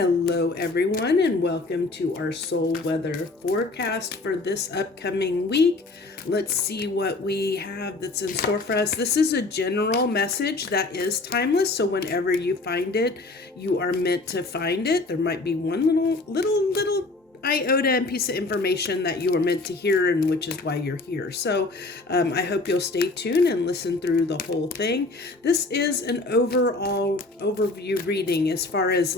Hello everyone, and welcome to our soul weather forecast for this upcoming week. Let's see what we have that's in store for us. This is a general message that is timeless, so whenever you find it, you are meant to find it. There might be one little iota and piece of information that you were meant to hear, and which is why you're here. So I hope you'll stay tuned and listen through the whole thing. This is an overall overview reading as far as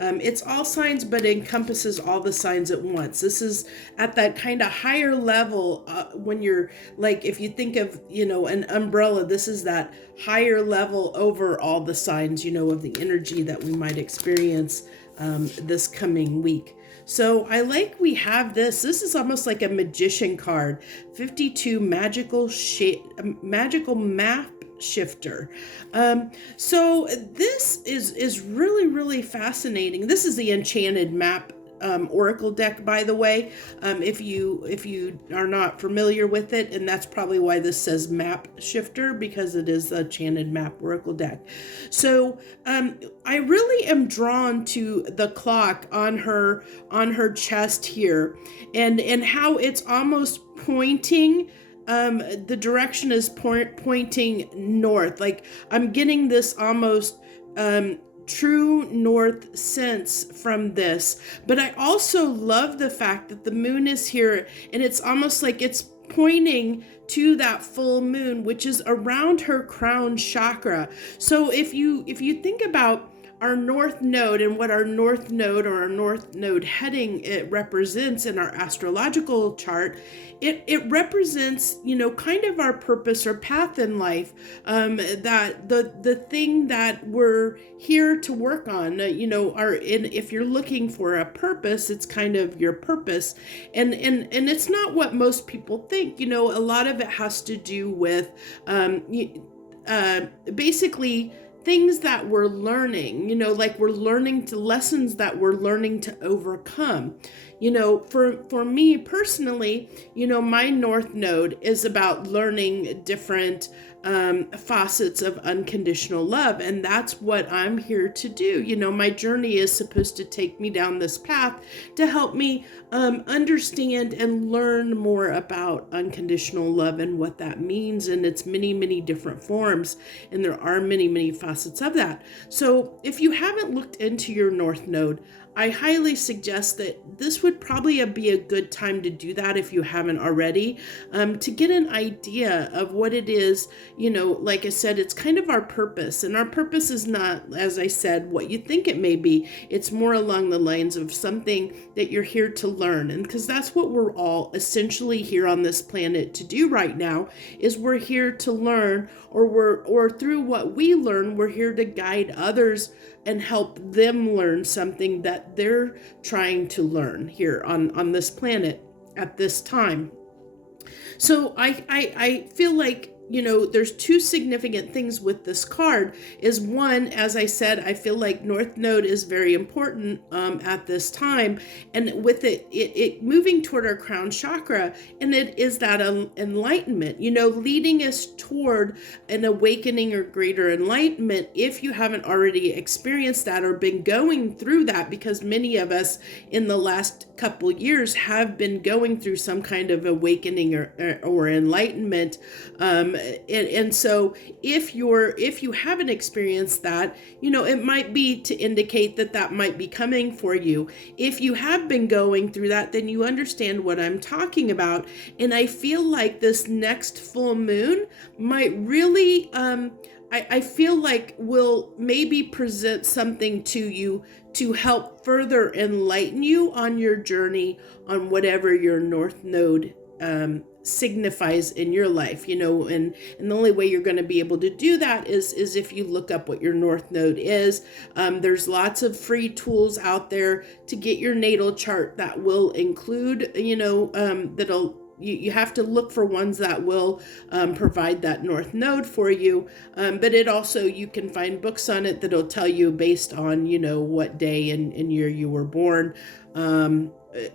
it's all signs, but encompasses all the signs at once. This is at that kind of higher level when you're like, if you think of, an umbrella, this is that higher level over all the signs, of the energy that we might experience this coming week. So we have this is almost like a magician card, 52 magical map shifter. So this is really fascinating. This is the Enchanted map oracle deck, by the way, if you are not familiar with it, and that's probably why this says map shifter, because it is the Enchanted map oracle deck. So I really am drawn to the clock on her chest here, and how it's almost pointing. The direction is pointing north. Like, I'm getting this almost true north sense from this. But I also love the fact that the moon is here, and it's almost like it's pointing to that full moon, which is around her crown chakra. So if you think about our north node and what our north node or our north node heading it represents in our astrological chart, it represents, kind of our purpose or path in life, that the thing that we're here to work on, if you're looking for a purpose, it's kind of your purpose. And it's not what most people think. A lot of it has to do with basically things that we're learning, like we're learning to lessons that we're learning to overcome. For me personally, my north node is about learning different facets of unconditional love, and that's what I'm here to do. My journey is supposed to take me down this path to help me understand and learn more about unconditional love and what that means in its many different forms, and there are many facets of that. So if you haven't looked into your north node, I highly suggest that this would probably be a good time to do that if you haven't already, to get an idea of what it is. Like I said, it's kind of our purpose, and our purpose is not, as I said, what you think it may be. It's more along the lines of something that you're here to learn, and because that's what we're all essentially here on this planet to do right now, is we're here to learn, or through what we learn, we're here to guide others and help them learn something that they're trying to learn here on this planet at this time. So I feel like, there's two significant things with this card. Is one, as I said, I feel like North Node is very important at this time, and with it moving toward our crown chakra, and it is that enlightenment, leading us toward an awakening or greater enlightenment. If you haven't already experienced that or been going through that, because many of us in the last couple years have been going through some kind of awakening or enlightenment. And so if you haven't experienced that, it might be to indicate that might be coming for you. If you have been going through that, then you understand what I'm talking about. And I feel like this next full moon might really, I feel like will maybe present something to you to help further enlighten you on your journey on whatever your North Node signifies in your life, and the only way you're going to be able to do that is if you look up what your North Node is. There's lots of free tools out there to get your natal chart that will include, you have to look for ones that will provide that North Node for you. But it also, you can find books on it that'll tell you based on, what day and year you were born,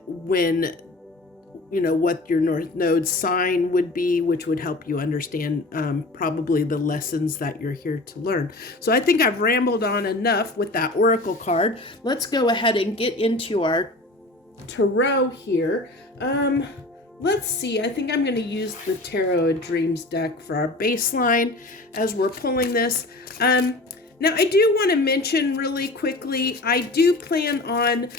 when what your North Node sign would be, which would help you understand probably the lessons that you're here to learn. So I think I've rambled on enough with that Oracle card. Let's go ahead and get into our Tarot here. Let's see, I think I'm going to use the Tarot of Dreams deck for our baseline as we're pulling this. Now, I do want to mention really quickly, I do plan on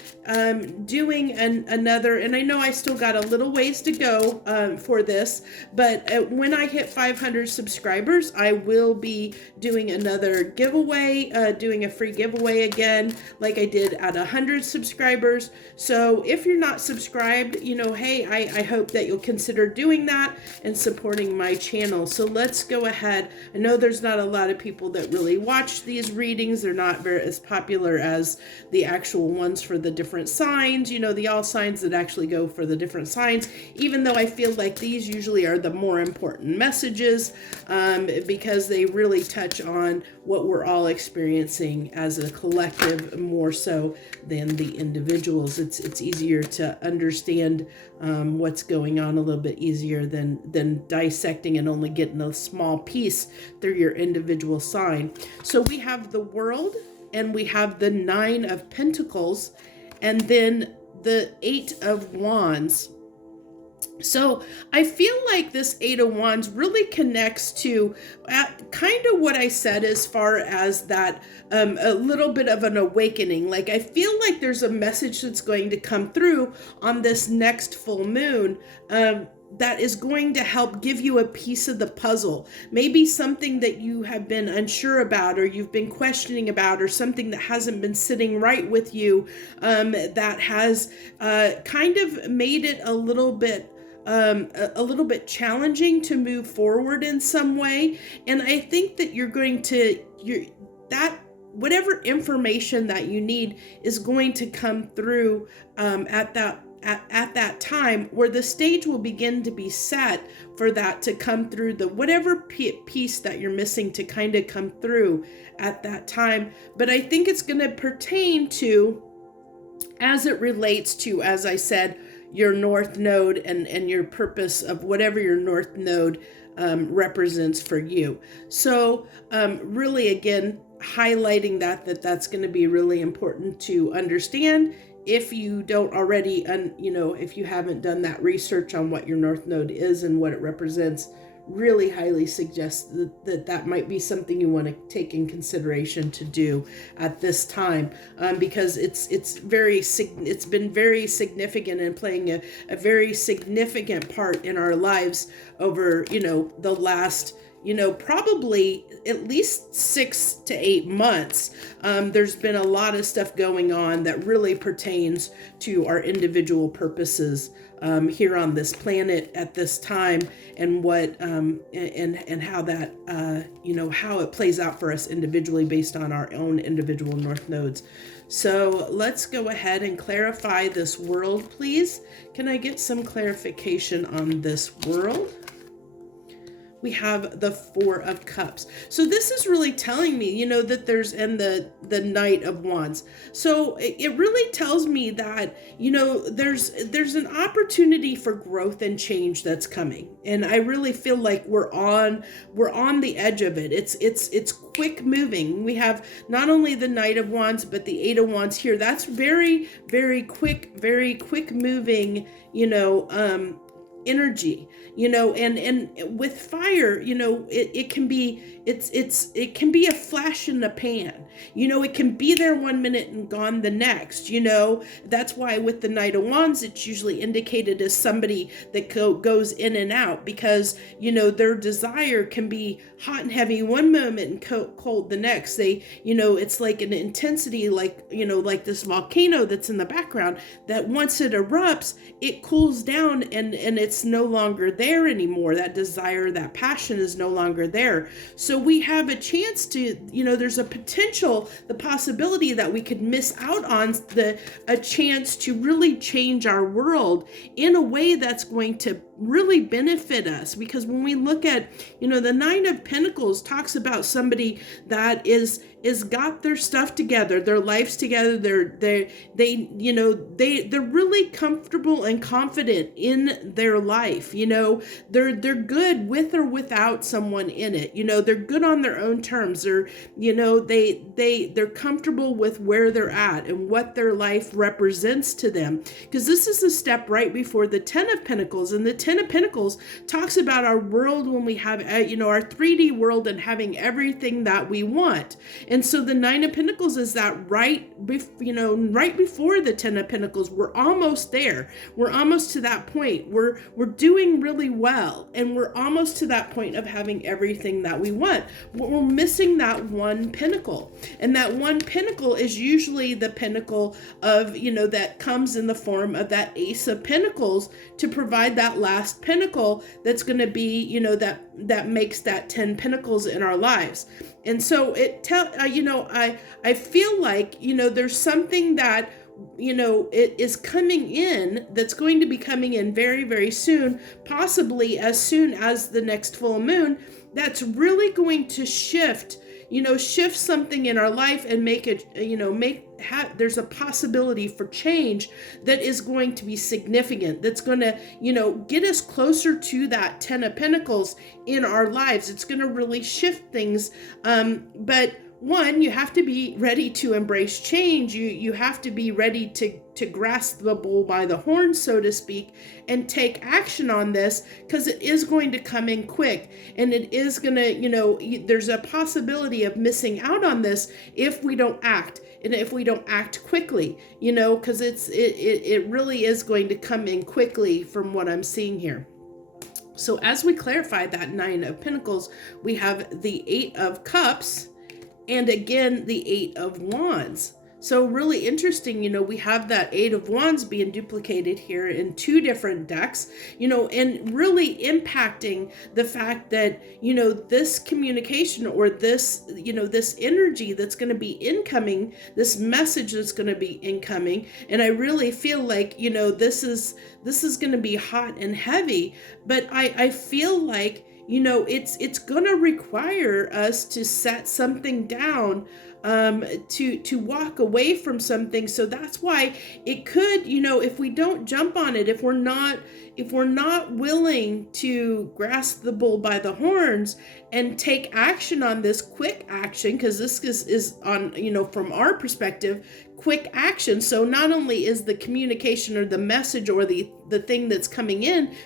doing another, and I know I still got a little ways to go for this, but when I hit 500 subscribers, I will be doing another giveaway, doing a free giveaway again, like I did at 100 subscribers. So if you're not subscribed, hey, I hope that you'll consider doing that and supporting my channel. So let's go ahead. I know there's not a lot of people that really watch these readings. They're not very as popular as the actual ones for the different signs, the all signs that actually go for the different signs, even though I feel like these usually are the more important messages because they really touch on what we're all experiencing as a collective more so than the individuals. It's easier to understand what's going on a little bit easier than dissecting and only getting a small piece through your individual sign. So we have the World, and we have the 9 of Pentacles, and then the 8 of Wands. So I feel like this 8 of Wands really connects to kind of what I said as far as that a little bit of an awakening. Like I feel like there's a message that's going to come through on this next full moon that is going to help give you a piece of the puzzle. Maybe something that you have been unsure about, or you've been questioning about, or something that hasn't been sitting right with you that has kind of made it a little bit challenging to move forward in some way. And I think that you're going to, whatever information that you need is going to come through at that time, where the stage will begin to be set for that to come through, the whatever piece that you're missing to kind of come through at that time. But I think it's going to pertain to, as it relates to, as I said, your North Node and your purpose of whatever your North Node represents for you. So really, again, highlighting that's going to be really important to understand. If you don't already, if you haven't done that research on what your North Node is and what it represents, really highly suggest that might be something you want to take in consideration to do at this time, because it's been very significant and playing a very significant part in our lives over the last probably at least 6 to 8 months. There's been a lot of stuff going on that really pertains to our individual purposes here on this planet at this time, and what and how that how it plays out for us individually based on our own individual North Nodes. So let's go ahead and clarify this World, please. Can I get some clarification on this World? We have the 4 of Cups. So this is really telling me, that there's, and the Knight of Wands. So it really tells me that, there's an opportunity for growth and change that's coming. And I really feel like we're on the edge of it. It's quick moving. We have not only the Knight of Wands, but the 8 of Wands here. That's very, very quick moving, energy, and with fire, it can be a flash in the pan. It can be there one minute and gone the next. That's why with the Knight of Wands, it's usually indicated as somebody that goes in and out, because their desire can be hot and heavy one moment and cold the next. They, it's like an intensity, like this volcano that's in the background, that once it erupts, it cools down and it's no longer there anymore. That desire, that passion is no longer there. So we have a chance to, there's a potential, the possibility that we could miss out on a chance to really change our world in a way that's going to really benefit us, because when we look at, the Nine of Pentacles talks about somebody that is got their stuff together, their lives together. They're really comfortable and confident in their life. They're good with or without someone in it. They're good on their own terms. They're comfortable with where they're at and what their life represents to them, because this is the step right before the Ten of Pentacles. And the Ten of Pentacles talks about our world when we have our 3D world and having everything that we want. And so the Nine of Pentacles is that right before the Ten of Pentacles. We're almost there. We're almost to that point. We're doing really well, and we're almost to that point of having everything that we want. But we're missing that one pinnacle, and that one pinnacle is usually the pinnacle of that comes in the form of that Ace of Pentacles to provide that last pinnacle that's going to be that makes that 10 pinnacles in our lives. And so I feel like there's something that it is coming in, that's going to be coming in very, very soon, possibly as soon as the next full moon, that's really going to shift something in our life and make it, there's a possibility for change that is going to be significant, that's going to, get us closer to that Ten of Pentacles in our lives. It's going to really shift things. But one, you have to be ready to embrace change. You have to be ready to grasp the bull by the horn, so to speak, and take action on this, because it is going to come in quick, and it is going to, there's a possibility of missing out on this if we don't act, and if we don't act quickly, because it really is going to come in quickly from what I'm seeing here. So as we clarify that Nine of Pentacles, we have the Eight of Cups, and again, the Eight of Wands. So really interesting, we have that Eight of Wands being duplicated here in two different decks, and really impacting the fact that, this communication or this, this energy that's going to be incoming, this message that's going to be incoming. And I really feel like, this is going to be hot and heavy, but I feel like, it's going to require us to set something down, to walk away from something. So that's why it could, if we don't jump on it, if we're not willing to grasp the bull by the horns and take action on this, quick action, because this is on, from our perspective, quick action. So not only is the communication or the message or the thing that's coming in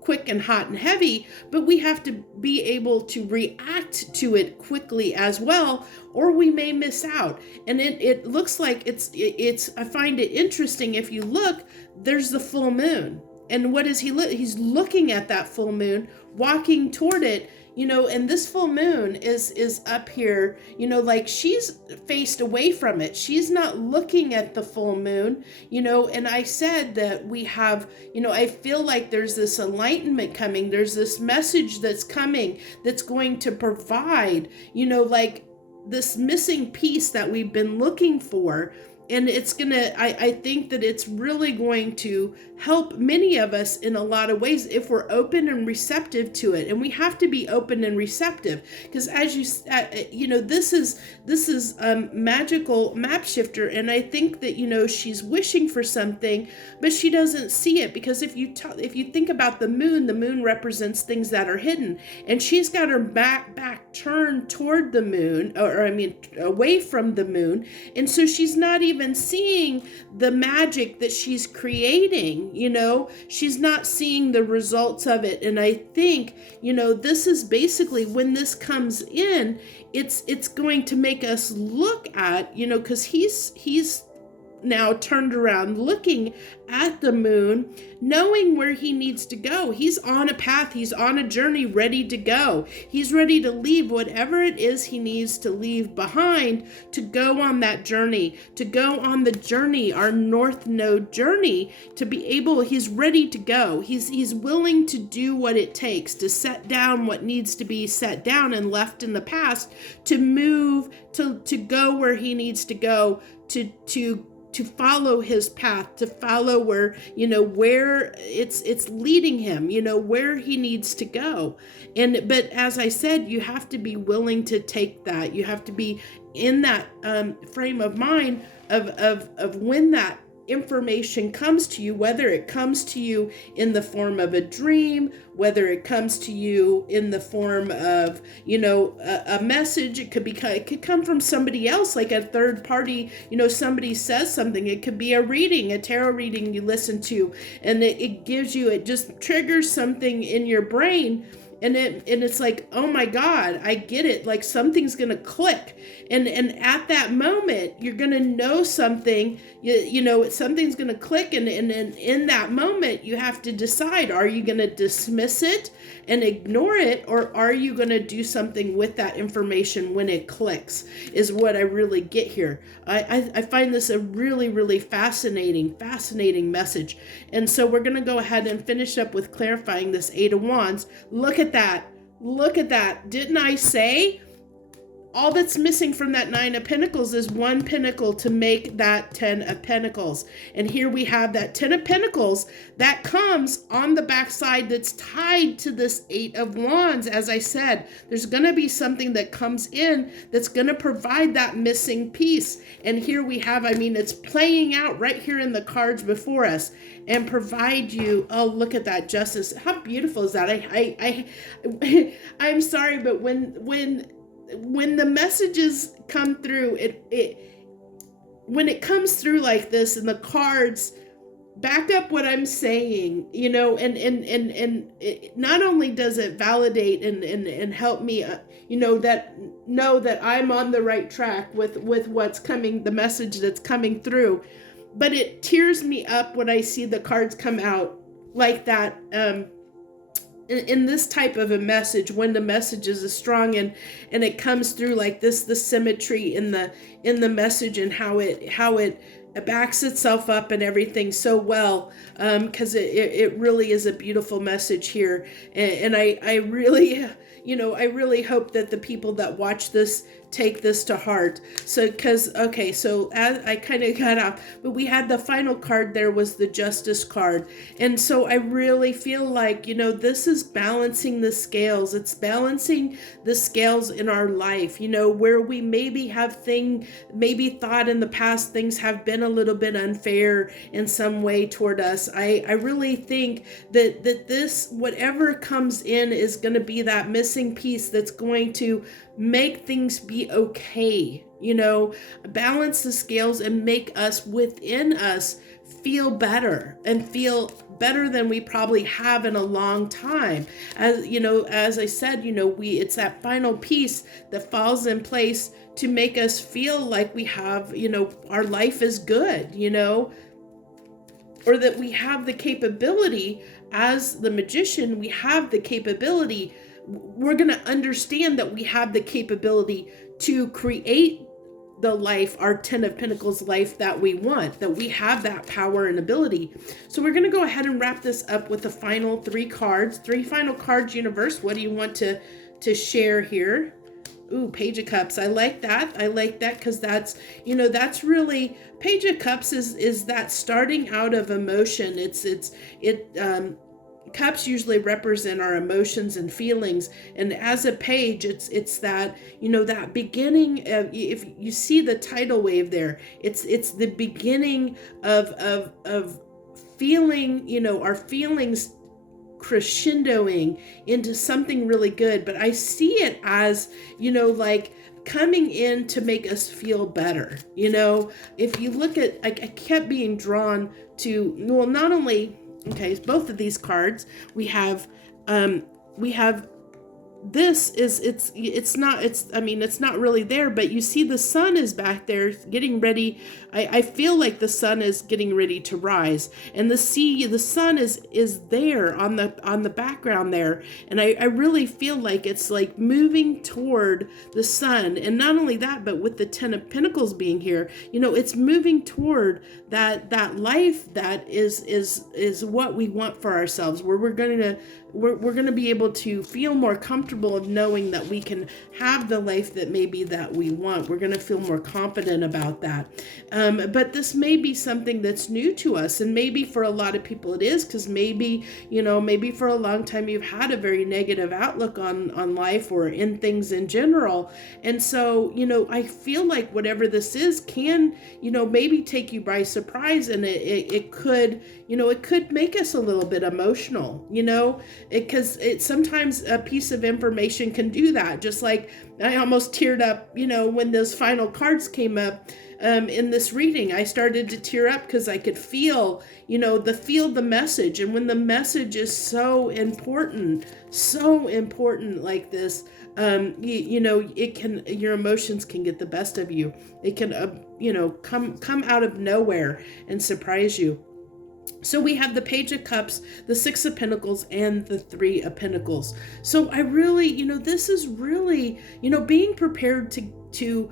quick and hot and heavy, but we have to be able to react to it quickly as well, or we may miss out. And it looks like it's I find it interesting. If you look, there's the full moon, and what is he's looking at that full moon, walking toward it, and this full moon is up here, like she's faced away from it. She's not looking at the full moon, and I said that we have, I feel like there's this enlightenment coming. There's this message that's coming that's going to provide, like this missing piece that we've been looking for. And it's I think that it's really going to help many of us in a lot of ways if we're open and receptive to it. And we have to be open and receptive, because as this is magical map shifter. And I think that, she's wishing for something, but she doesn't see it, because if you think about the moon represents things that are hidden, and she's got her back turned toward the moon, away from the moon. And so she's not even seeing the magic that she's creating, she's not seeing the results of it. And I think, this is basically when this comes in, it's going to make us look at, because he's now turned around looking at the moon, knowing where he needs to go. He's on a path, he's on a journey, ready to go. He's ready to leave whatever it is he needs to leave behind to go on that journey, our North Node journey, to be able, he's ready to go. He's willing to do what it takes to set down what needs to be set down and left in the past, to move, to go where he needs to go, to to follow his path, to follow where, where it's leading him, where he needs to go. But as I said, you have to be willing to take that. You have to be in that frame of mind of when that information comes to you, whether it comes to you in the form of a dream, whether it comes to you in the form of, a message. It could come from somebody else, like a third party, somebody says something. It could be a reading, a tarot reading you listen to, and it gives you, it just triggers something in your brain. And it's like, oh my God, I get it. Like something's going to click. And at that moment, you're going to know something, something's going to click. And in that moment, you have to decide, are you going to dismiss it and ignore it? Or are you going to do something with that information when it clicks, is what I really get here. I find this a really, really fascinating message. And so we're going to go ahead and finish up with clarifying this Eight of Wands. Look at that. Didn't I say all that's missing from that Nine of Pentacles is one pentacle to make that 10 of Pentacles? And here we have that 10 of Pentacles that comes on the backside that's tied to this Eight of Wands. As I said, there's going to be something that comes in that's going to provide that missing piece. And here we have, it's playing out right here in the cards before us, and provide you, oh, look at that, Justice. How beautiful is that? I'm sorry, but when the messages come through, when it comes through like this and the cards back up what I'm saying, and it, not only does it validate and help me, know that I'm on the right track with what's coming, the message that's coming through, but it tears me up when I see the cards come out like that, in this type of a message, when the message is strong and it comes through like this, the symmetry in the message and how it backs itself up and everything so well, because it really is a beautiful message here. And I really, I really hope that the people that watch this take this to heart. So as I kind of got off, but we had the final card there was the Justice card. And so I really feel like, this is balancing the scales. It's balancing the scales in our life, where we maybe thought in the past things have been a little bit unfair in some way toward us. I really think that this, whatever comes in, is going to be that missing piece that's going to make things be okay, balance the scales and make us within us feel better and feel better than we probably have in a long time. As I said, it's that final piece that falls in place to make us feel like we have, our life is good, or that we have the capability. As the Magician, we have the capability. We're going to understand that we have the capability to create the life, our 10 of Pentacles life that we want, that we have that power and ability. So we're going to go ahead and wrap this up with the final three final cards, universe. What do you want to share here? Ooh, Page of Cups. I like that because that's, that's really, Page of Cups is that starting out of emotion. Cups usually represent our emotions and feelings, and as a page, it's that, that beginning of, if you see the tidal wave there, it's the beginning of feeling, our feelings crescendoing into something really good. But I see it as, like coming in to make us feel better. If you look at, I kept being drawn to, well, not only, okay, both of these cards, we have this is, it's not really there, but you see the sun is back there getting ready. I feel like the sun is getting ready to rise, and the sun is there on the background there. And I really feel like it's like moving toward the sun. And not only that, but with the 10 of Pentacles being here, it's moving toward that life that is what we want for ourselves, where we're going to be able to feel more comfortable comfortable of knowing that we can have the life that maybe that we want. We're going to feel more confident about that. But this may be something that's new to us, and maybe for a lot of people it is, because maybe, maybe for a long time you've had a very negative outlook on life or in things in general. And so, I feel like whatever this is can, maybe take you by surprise, and it could, it could make us a little bit emotional, because sometimes a piece of information can do that. Just like I almost teared up, when those final cards came up in this reading. I started to tear up because I could feel, the message. And when the message is so important like this, your emotions can get the best of you. It can, come out of nowhere and surprise you. So we have the Page of Cups, the Six of Pentacles, and the Three of Pentacles. So I really, this is really, being prepared to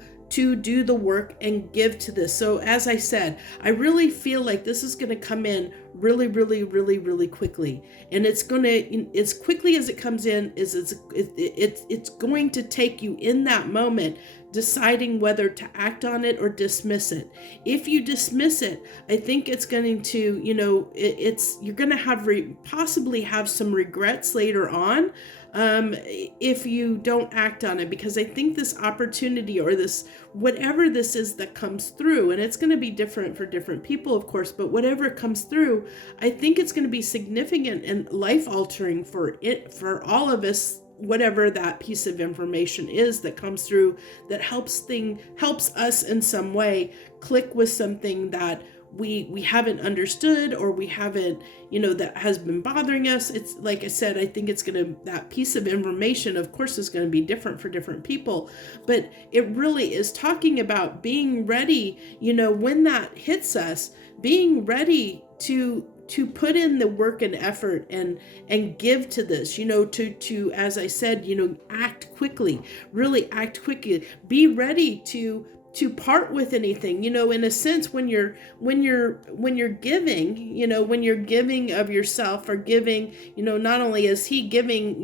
do the work and give to this. So as I said, I really feel like this is going to come in really, really, really, really quickly. And it's going to, as quickly as it comes in, it's going to take you in that moment deciding whether to act on it or dismiss it. If you dismiss it, I think it's going to, you're going to possibly have some regrets later on if you don't act on it, because I think this opportunity or this, whatever this is that comes through, and it's going to be different for different people, of course, but whatever comes through, I think it's going to be significant and life altering for all of us, whatever that piece of information is that comes through that helps us in some way click with something that we haven't understood, or we haven't, that has been bothering us. It's like I said, I think that piece of information, of course, is going to be different for different people, but it really is talking about being ready, when that hits us, being ready to put in the work and effort and give to this, to, as I said, act quickly, really act quickly, be ready to part with anything, in a sense, when you're giving, when you're giving of yourself, or giving, not only is he giving,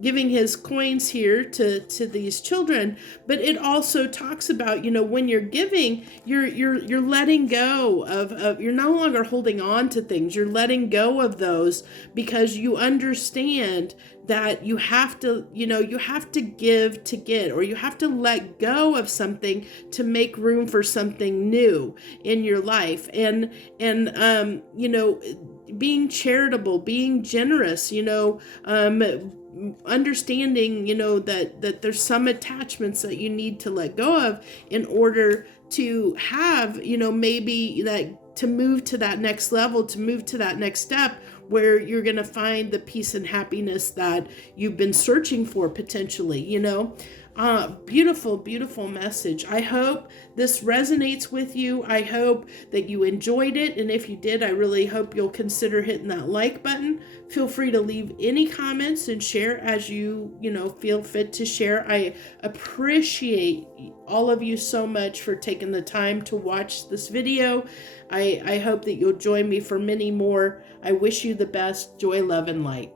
giving his coins here to these children, but it also talks about, when you're giving, you're letting go of you're no longer holding on to things. You're letting go of those because you understand that you have to give to get, or you have to let go of something to make room for something new in your life. And being charitable, being generous, understanding, that there's some attachments that you need to let go of in order to have, maybe that to move to that next level, to move to that next step where you're going to find the peace and happiness that you've been searching for potentially, Beautiful, beautiful message. I hope this resonates with you. I hope that you enjoyed it. And if you did, I really hope you'll consider hitting that like button. Feel free to leave any comments and share as you feel fit to share. I appreciate all of you so much for taking the time to watch this video. I hope that you'll join me for many more. I wish you the best. Joy, love, and light.